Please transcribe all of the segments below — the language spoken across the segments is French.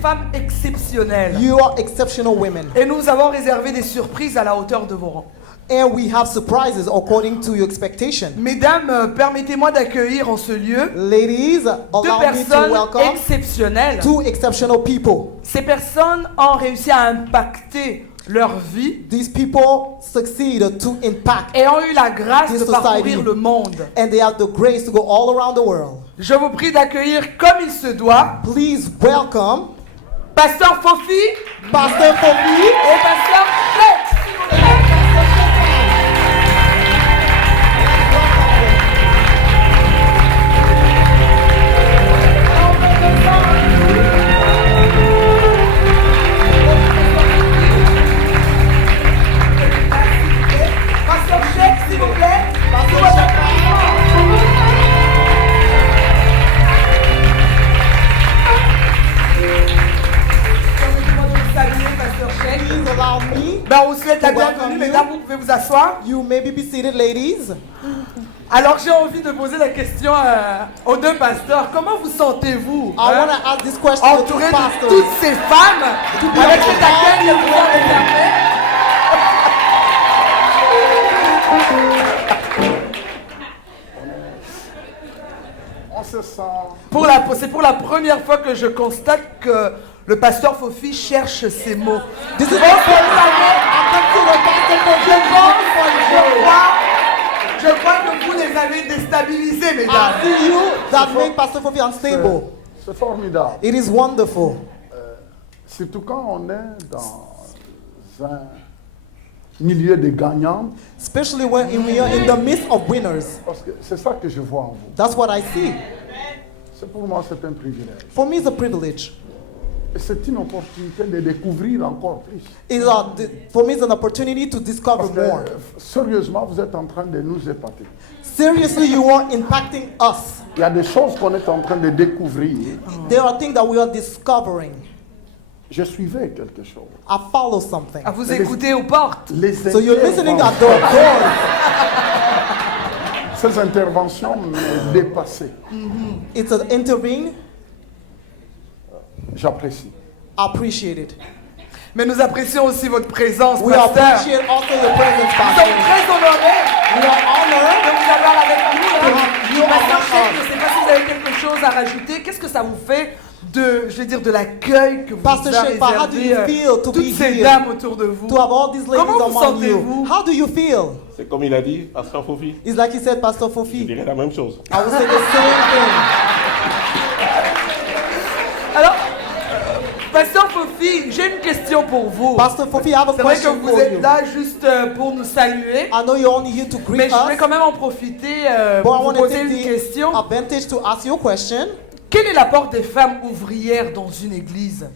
femmes exceptionnelles. You are exceptional women. Et nous avons réservé des surprises à la hauteur de vos rangs. And we have surprises according to your expectation. Mesdames, permettez-moi d'accueillir en ce lieu Ladies, deux allow me to personnes welcome exceptionnelles. two exceptional people. Ces personnes ont réussi à impacter leur vie These people succeed to impact, et ont eu la grâce This de parcourir society. le monde. and they have the grace to go all around the world. Je vous prie d'accueillir comme il se doit Please welcome Pasteur Fofi Pastor Fofi. et Pasteur Flex. Pasteur Flex, s'il vous plaît. Permettez-moi de vous saluer, Pasteur Flex. Please allow me. Ben, on vous souhaite la To welcome bienvenue, you. mesdames, vous pouvez vous asseoir. You maybe be seated, ladies. Alors j'ai envie de poser la question aux deux pasteurs. Comment vous sentez-vous I want to ask this question to entouré the de pastors. toutes ces femmes avec cet accueil que vous avez réservé? On se sent. C'est pour la première fois que je constate que le pasteur Fofi cherche ses mots. This is Bon, the first vous time savez, I come to the pastor je for pense, je crois que vous les avez déstabilisés, mesdames. I see you that make Pastor Fofi unstable. C'est formidable. It is wonderful. Surtout quand on est dans un milieu de gagnants. Especially when we are in the midst of winners. Parce que c'est ça que je vois en vous. That's what I see. C'est pour moi, c'est un privilège. For me, it's a privilege. Et c'est une opportunité de découvrir encore plus. For me, it's an opportunity to discover Parce que, more. sérieusement, vous êtes en train de nous épater. Seriously, you are impacting us. Il y a des choses qu'on est en train de découvrir. There are things that we are discovering. Je suivais quelque chose. I follow something. À vous écouter aux portes. Les So you're listening at the interventions- door. Ces interventions me dépassaient. It's an entering. J'apprécie. Appreciate it. Mais nous apprécions aussi votre présence, We pasteur. appreciate also your presence, Nous sommes Pastor. très honorés We are honored. de vous avoir avec nous. You are Pasteur our Cheikh, je ne sais pas si vous avez quelque chose à rajouter. Qu'est-ce que ça vous fait de l'accueil que vous Pastor avez Sheikh, how do you réservé feel to toutes be ces here? dames autour de vous? To have all these ladies Comment vous among you. sentez-vous? How do you feel? C'est comme il a dit, Pasteur Fofi, It's like he said, Pastor je Fofi. dirais la même chose. I would say the same thing. Alors, Pasteur Fofi, j'ai une question pour vous. Pastor Fofi, I have a C'est vrai que question vous for you. êtes là juste pour nous saluer. I know you're only here to Mais greet je vais us, quand même en profiter but pour I vous want to poser take une question. the advantage to ask you a question. Quel est l'apport des femmes ouvrières dans une église?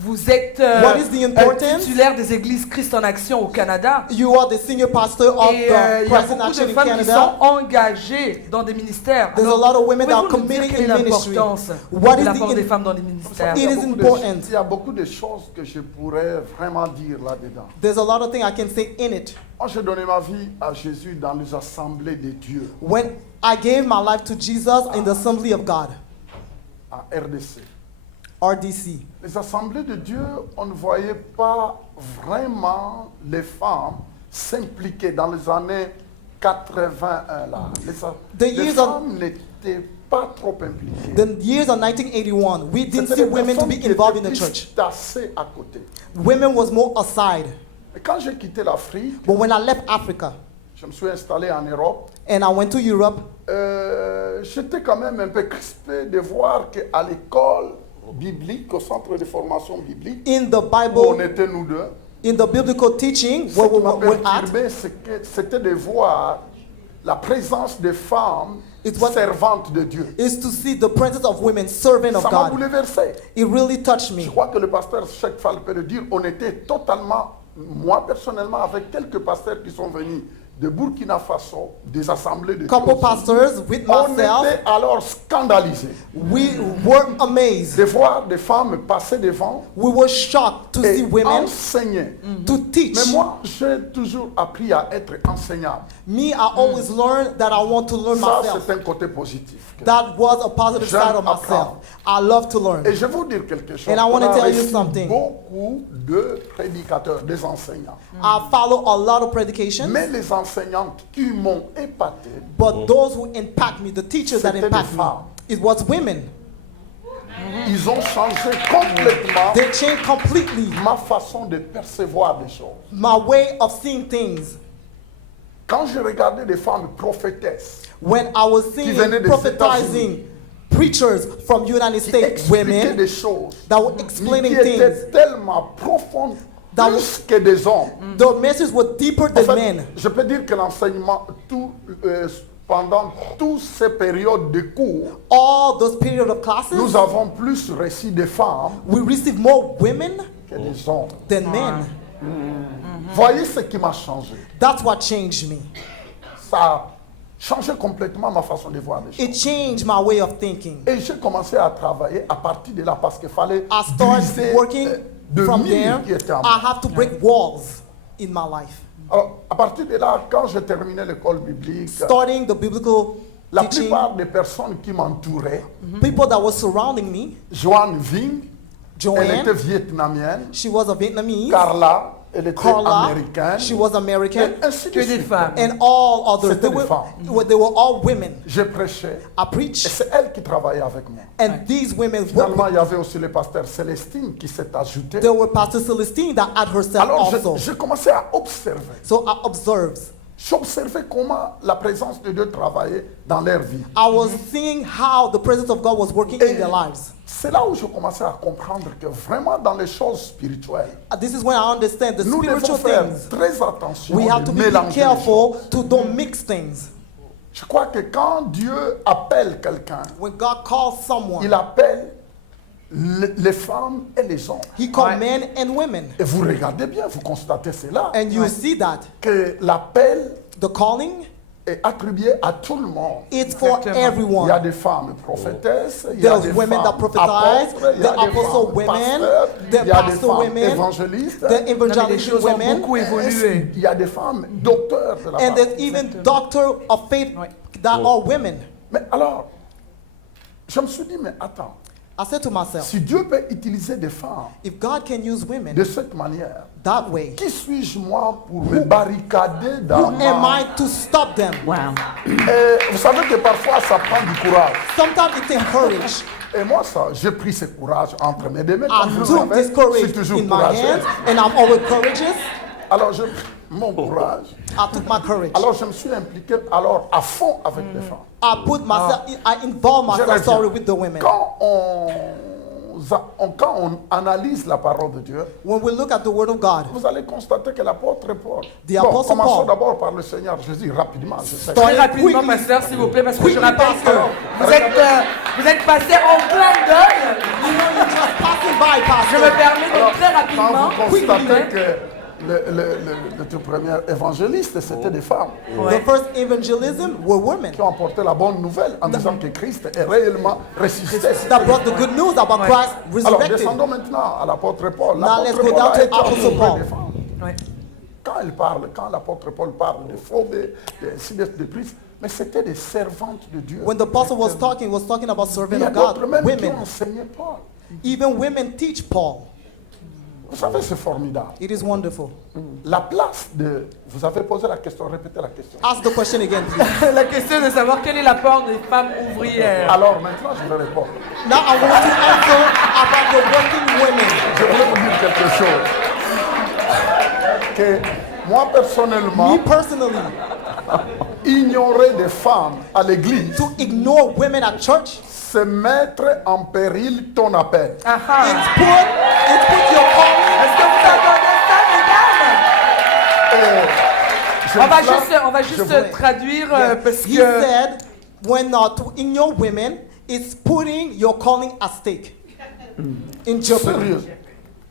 Vous êtes What is the importance? titulaire des églises Christ en Action au Canada. You are the senior pastor of Et the il y a Christ in beaucoup Action de in femmes qui sont Canada. engagées dans des ministères. There's a Alors, lot of women that are pouvez-vous nous dire committed quelle est in ministry. l'importance What de is l'apport the des femmes dans les ministères? It is important. Il y a beaucoup de choses que je pourrais vraiment dire là-dedans. There's a lot of things I can say in it. Moi, j'ai donné ma vie à Jésus dans les assemblées de Dieu, When I gave my life to Jesus in the Assembly of God, à RDC. RDC. Les assemblées de Dieu, on ne voyait pas vraiment les femmes s'impliquer dans les années 81 là. Les years of- femmes n'étaient pas trop impliquées. The years of 1981, we didn't C'était see des women to personnes be qui involved in étaient the plus church. tassées à côté. Women was more aside. Et quand j'ai quitté l'Afrique, But when I left Africa je me suis installé en Europe. and I went to Europe, J'étais quand même un peu crispé de voir qu'à l'école biblique, au centre de formation biblique, in the où on Bible, était nous deux, in the biblical teaching, ce where qui we m'a were at, perturbé, c'était de voir la présence des femmes It was- servantes de Dieu. is to see the presence of women, servant of Ça m'a God. bouleversé. It really touched me. Je crois que le pasteur Cheikh Fall peut le dire, on était totalement, moi personnellement, avec quelques pasteurs qui sont venus de Burkina Faso, des assemblées de Dieu Couple aussi. pastors with On myself, était alors scandalisés we were amazed. de voir des femmes passer devant We were shocked to see et women enseigner to des teach. Mais moi, j'ai toujours appris à être enseignant. Me, I always learn that I want to learn Ça, myself. c'est un côté positif. That was a positive J'aime side of apprendre. myself. I love to learn. Et je vais vous dire quelque chose. And I want to On a tell you reçu something. beaucoup de prédicateurs, des enseignants. I follow a lot of predications, Mais les enseignantes qui m'ont épaté, but those who impact me, the teachers that C'était impact des me, femmes. it was women. ils ont changé complètement They changed completely ma façon de percevoir des choses. my way of seeing things. Quand je regardais des femmes prophétesses When I was venaient seeing des prophetizing preachers from United qui States, expliquaient women des choses that were mais explaining qui étaient things, tellement profondes, That plus que des hommes. the messages were deeper En than fait, men. je peux dire que l'enseignement, pendant toutes ces périodes de cours, All those period of nous classes, avons plus reçu des femmes we received more women que des hommes. than men. Voyez ce qui m'a changé. That's what changed me. Ça a changé complètement ma façon de voir les choses. It changed my way of thinking. Et j'ai commencé à travailler à partir de là parce qu'il fallait I started briser working de from murs there. qui étaient en I moi. have to break walls in my life. Alors, à partir de là, quand j'ai terminé l'école biblique, Starting the biblical la teaching, plupart des personnes qui m'entouraient, people that were surrounding me, Joanne Ving, elle était Joanne, vietnamienne, she was a Vietnamese, Carla, elle était Carla, américaine, she was American, et ainsi de Que des suite. femmes. and all others. C'était They des femmes. they were all women. J'ai prêché, I et preached, c'est elle qui travaillait avec moi. and these women, Finalement, il y avait aussi le pasteur Célestine qui s'est ajouté. there were Pastor Celestine that had herself Alors, also. j'ai commencé à observer. So I observed. J'observais comment la présence de Dieu travaillait dans leur vie. I was seeing how the presence of God was working in their lives. C'est là où je commençais à comprendre que vraiment dans les choses spirituelles, This is when I understand the nous devons spiritual faire things. très attention We have de to be mélanger les careful choses. to don't mix things. Je crois que quand Dieu appelle quelqu'un, When God calls il someone, appelle les femmes et les hommes. He calls men and women. Et vous regardez bien, vous constatez cela, And you see that que l'appel the calling, est attribué à tout le monde. it's for Exactement. Il y a everyone. des femmes prophétesses, il y a There's des women femmes that prophesize, apôtres, il y a the des apostle femmes women, pasteurs, the il y a des pastor femmes women, évangélistes, the Non, mais les evangelistic choses ont women, beaucoup évolué. il y a des femmes docteurs de la and parole. there's even doctor of faith that are women. Mais alors, je me suis dit, mais attends, I said to myself, si Dieu peut utiliser des femmes if God can use de women cette manière, that way, qui suis-je moi pour me barricader who dans am ma... I to stop them? Et vous savez que parfois ça prend du courage. Sometimes it takes courage. Et moi, ça, j'ai pris ce courage entre mes deux mains. I Comme vous took savez, this je courage suis toujours in my courageux. hands, and I'm always courageous. Alors, j'ai pris mon courage. I took my courage. Alors, je me suis impliqué alors à fond avec les femmes. I put myself, I involve Je myself, reviens. sorry, with the women. Quand on analyse la parole de Dieu, When we look at the Word of God, vous allez constater que l'apôtre Paul. The Apostle commençons Paul. d'abord par le Seigneur Jésus, rapidement. Je sais. Start- Très rapidement, Quickly. pasteur, s'il vous plaît, parce que je Quickly, rappelle que pastor. vous êtes passé en plein d'œil. you know, you're just passing by, Je me Pastor. permets de très Quand rapidement. vous constatez quickly, que le tout premier évangéliste, c'était des femmes The first evangelism were women qui ont apporté la bonne nouvelle en disant que Christ est réellement ressuscité. that brought the good news about Christ Alors, resurrected. descendons maintenant à l'apôtre Paul. Now let's L'apôtre go Paul down a to été Apostle entouré Paul. des femmes. Ouais. Quand l'apôtre Paul parle de phobie, de prise, mais c'était des servantes de Dieu. When the apostle was talking about Il servant y a of God, d'autres même qui ont women. enseigné Paul. Even women teach Paul. Vous savez, c'est formidable. It is wonderful. La place de... Vous avez posé la question, répétez la question. Ask the question again, please. La question de savoir quel est l'apport des femmes ouvrières. Alors maintenant, je vais répondre. Now I want to answer about the working women. Je voulais vous dire quelque chose. Que moi, personnellement, Me personally, ignorer des femmes à l'église, to ignore women at church, c'est mettre en péril ton appel. Ah ah. it's put your calling. Est-ce que vous entendez ça, mesdames? Je On va je juste voulais- traduire parce He que said, when to ignore women, it's putting your calling at stake. In jeopardy.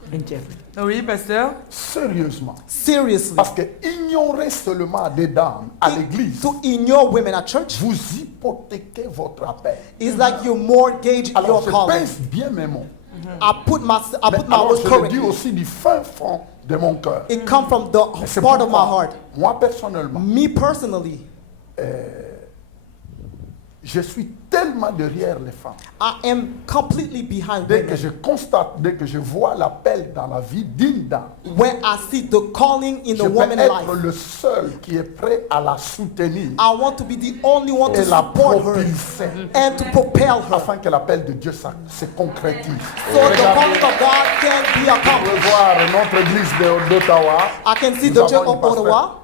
Sérieux, oui, pasteur. sérieusement. Seriously. Parce que ignorer seulement des dames à l'église, To ignore women at church vous hypothéquez votre appel. is like you mortgage Alors, your je calling. pèse bien mes mots. I put my Mais alors, words je le dis correctly. aussi du fin fond de mon cœur. It comes from the C'est part of my pourquoi, heart. moi personnellement, Me personally, je suis tellement derrière les femmes. I am completely behind Dès que women. je constate, dès que je vois l'appel dans la vie d'une dame, When I see the calling in je the peux woman's être life, le seul qui est prêt à la soutenir I want to be the only one to et la support her propulser and to propel her afin que l'appel de Dieu se concrétise. so the Regardez, calling of God can be vous pouvez accomplished. voir notre église d'Ottawa. I can see Nous the avons church une of pasteur. Ottawa,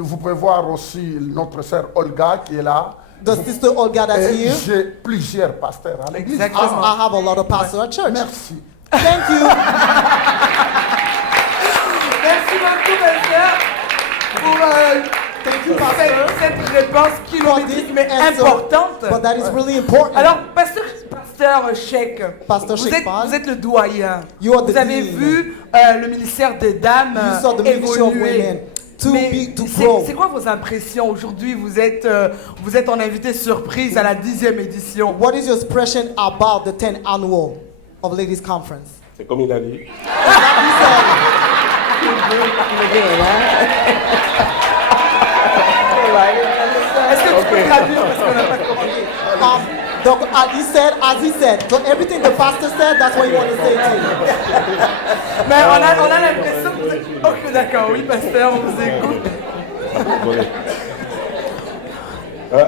Vous pouvez voir aussi notre sœur Olga qui est là. the sister Olga that's Et here. j'ai plusieurs pasteurs à l'église. Exactement. I have a lot of pastors at church. Merci. Thank you. Merci beaucoup, pasteur, pour Thank you, pastor. cette réponse For kilométrique this mais answer. importante. But that is really important. Alors, pasteur Sheikh, Pasteur vous, Sheikh êtes, Paul. vous êtes le doyen. You are the Vous avez dean. vu le ministère des dames You saw the ministry of évoluer. women to Mais to grow. c'est quoi vos impressions aujourd'hui? Vous êtes en invité surprise à la 10e édition. What is your expression about the 10th annual of Ladies Conference? C'est comme il a dit. Est-ce que tu peux traduire parce qu'on n'a pas compris? Donc, as he said, so everything the pastor said, that's what you want to say too. Mais on a l'impression que vous êtes... Ok, d'accord, oui, pasteur, on vous écoute. Désolé.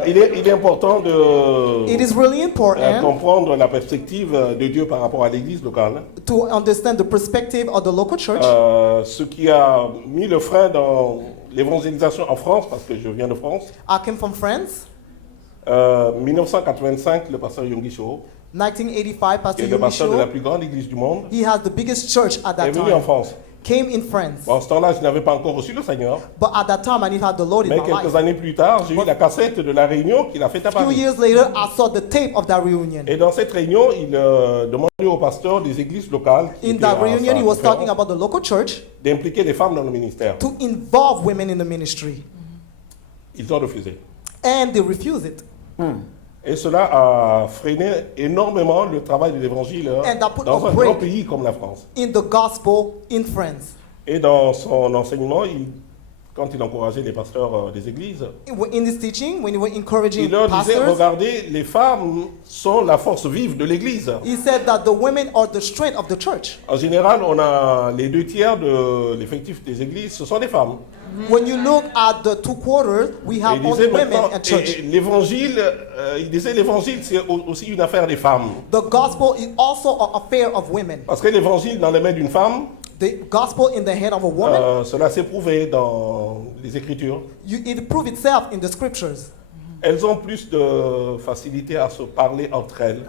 Il est important de It is really important comprendre la perspective de Dieu par rapport à l'église locale. to understand the perspective of the local church. Ce qui a mis le frein dans l'évangélisation en France, parce que je viens de France. I came from France. 1985, le pasteur Yonggi Cho, 1985, qui Pastor est le pasteur de la Yungi plus grande église du monde, he has the biggest church at est that venu en time. France. Came in France. Bon, en ce temps-là, je n'avais pas encore reçu le Seigneur, But at that time, I didn't have the Lord in mais my quelques life. années plus tard, j'ai eu la cassette de la réunion qu'il a faite à A few Paris. years later, I saw the tape of that reunion. Et dans cette réunion, il demandait aux pasteurs des églises locales qui In étaient that à sa reunion, he was talking conférence, about the local church d'impliquer les femmes dans le ministère. to involve women in the ministry. Ils ont refusé. And they refused it. Et cela a freiné énormément le travail de l'évangile And that put dans a un break grand pays comme la France. In the gospel in France. Et dans son enseignement, quand il encourageait les pasteurs des églises, In this teaching, when he was encouraging il leur disait, pastors, regardez, les femmes sont la force vive de l'église. he said that the women are the strength of the church. En général, on a les 2/3 de l'effectif des églises, ce sont des femmes. When you look at the 2/4, we Et have il only disait women maintenant, at church. et l'évangile, il disait l'évangile c'est aussi une affaire des femmes. The gospel is also an affair of women. Parce que l'évangile dans les mains d'une femme, The gospel in the head of a woman, cela s'est prouvé dans les Écritures. it proves itself in the scriptures. Elles ont plus de facilité à se parler entre elles.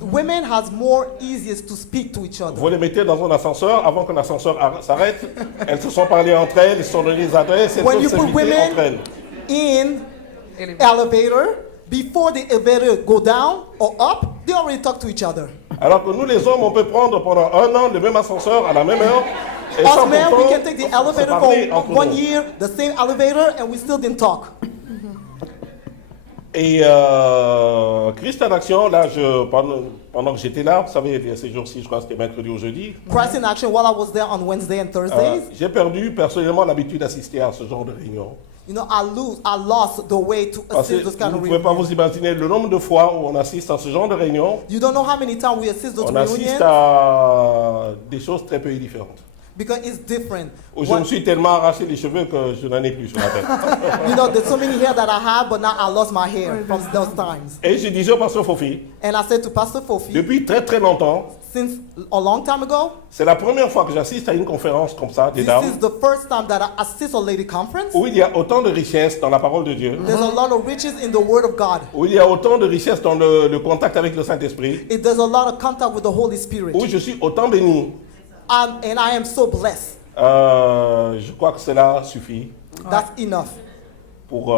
Women has more easiest to speak to each other. Vous les mettez dans un ascenseur, avant que l'ascenseur s'arrête, elles se sont parlées entre elles, elles se sont donné des adresses, elles When peuvent you put s'inviter entre elles. women in elevator, before the elevator go down or up, they already talk to each other. Alors que nous les hommes, on peut prendre pendant 1 an le même ascenseur à la même heure, et sans Us men, we pourtant can take the se elevator parler for entre 1 nous. year, the same elevator, and we still didn't talk. Et Christ en action, là, pendant que j'étais là, vous savez, ces jours-ci, je crois que c'était mercredi ou jeudi, Christ in action, while I was there on Wednesday and Thursdays, j'ai perdu personnellement l'habitude d'assister à ce genre de réunion. you know, I lost the way to Parce que assist this kind vous of ne pouvez pas reunion. vous imaginer le nombre de fois où on assiste à ce genre de réunion, You don't know how many times we assist those on assiste reunions à des choses très peu différentes. because it's different. Où je What- me suis tellement arraché les cheveux que je n'en ai plus sur la tête. You know, there's so many hair that I have, but now I lost my hair from those times. Et je disais au pasteur Fofi, And I said to Pastor Fofi, depuis très très longtemps, since a long time ago, c'est la première fois que j'assiste à une conférence comme ça, des this dames, is the first time that I assist a lady conference. où il y a autant de richesses dans la parole de Dieu, There's a lot of riches in the Word of God. où il y a autant de richesses dans le contact avec le Saint-Esprit, There's a lot of contact with the Holy Spirit. où je suis autant béni. And I am so blessed. Je crois que cela suffit That's enough. pour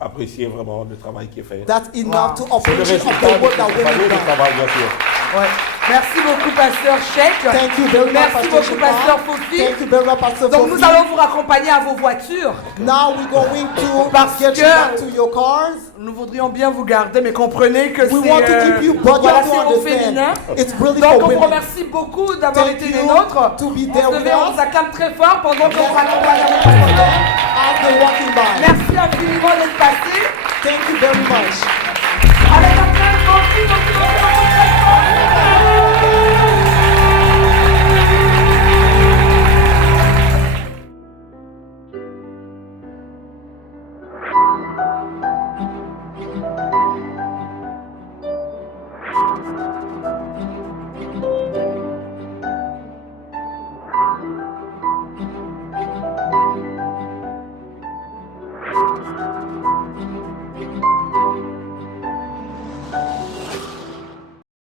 apprécier vraiment le travail qui est fait. That's enough to C'est le appreciate of résultat the de work cette that women année de done. travail, bien sûr. Ouais. Merci beaucoup, Pasteur Sheikh. Thank you very much, Merci Pastor beaucoup, Pasteur Shema. Fofi. Thank you very much, Pastor Donc, nous Fofi. allons vous raccompagner à vos voitures. Now we're going to Parce get you que- back to your cars. Nous voudrions bien vous garder, mais comprenez que We want to keep you, but you voilà, have to c'est au féminin. understand. It's really Donc, for on vous women. remercie beaucoup d'avoir Thank été you des nôtres. to be On there se with levait, on us. vous acclame très fort pendant qu'on vous raccompagne à votre As voiture. they're walking by. Merci infiniment d'être passé. Thank you very much. Avec un plein de